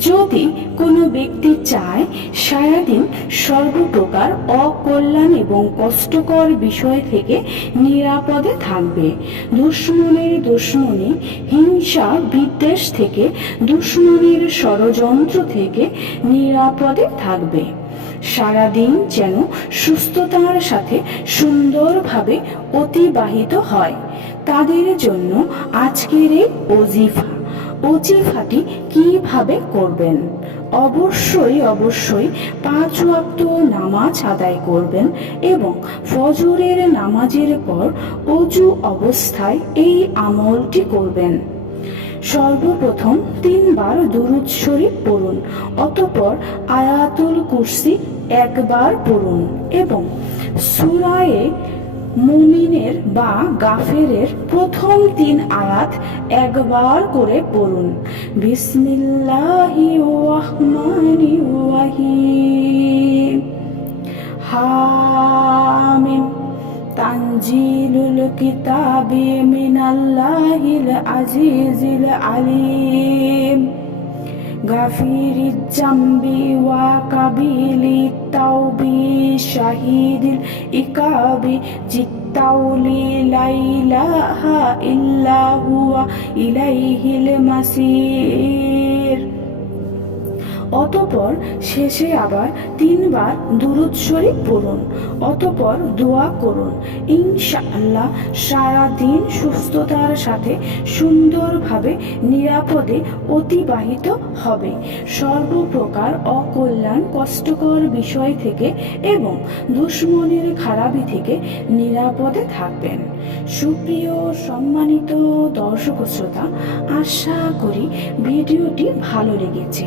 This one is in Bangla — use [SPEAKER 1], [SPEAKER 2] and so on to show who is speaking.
[SPEAKER 1] যদি কোনো ব্যক্তি চায় সারাদিন সর্বপ্রকার অকল্যাণ এবং কষ্টকর বিষয় থেকে নিরাপদে থাকবে। দুশ্মনের দুশ্মনী, হিংসা বিদ্বেষ থেকে, দুশ্মনের ষড়যন্ত্র থেকে নিরাপদে থাকবে। সারাদিন যেন সুস্থতার সাথে সুন্দরভাবে অতিবাহিত হয়। তাদের জন্য আজকের এই অজিফা অজিফাটি কীভাবে করবেন? অবশ্যই অবশ্যই পাঁচ ওয়াক্ত নামাজ আদায় করবেন এবং ফজরের নামাজের পর অজু অবস্থায় এই আমলটি করবেন। সর্বপ্রথম তিনবার দুরুদ শরীফ পড়ুন, অতঃপর আয়াতুল কুরসি একবার পড়ুন এবং সুরায়ে মুমিনের বা গাফেরের প্রথম তিন আয়াত একবার করে পড়ুন। বিসমিল্লাহি ওয়াহমানি ওয়াহি হামিম। তানজিলুল কিতাবি মিনাল্লাহিল আজিজিল আলিম। গাফিরিজ জাম্বি ওয়া কাবিলি তাওবি شهيد الإكاب جئتولي لا إله إلا هو إليه المصير অতপর শেষে আবার তিনবার দুরুদ শরীফ পড়ুন, অতপর দোয়া করুন। ইনশাআল্লাহ সারা দিন সুস্থতার সাথে সুন্দরভাবে নিরাপদে অতিবাহিত হবে। সর্বপ্রকার অকল্যাণ কষ্টকর বিষয় থেকে এবং দুশ্মনের খারাপি থেকে নিরাপদে থাকবেন। সুপ্রিয় সম্মানিত দর্শক শ্রোতা, আশা করি ভিডিওটি ভালো লেগেছে।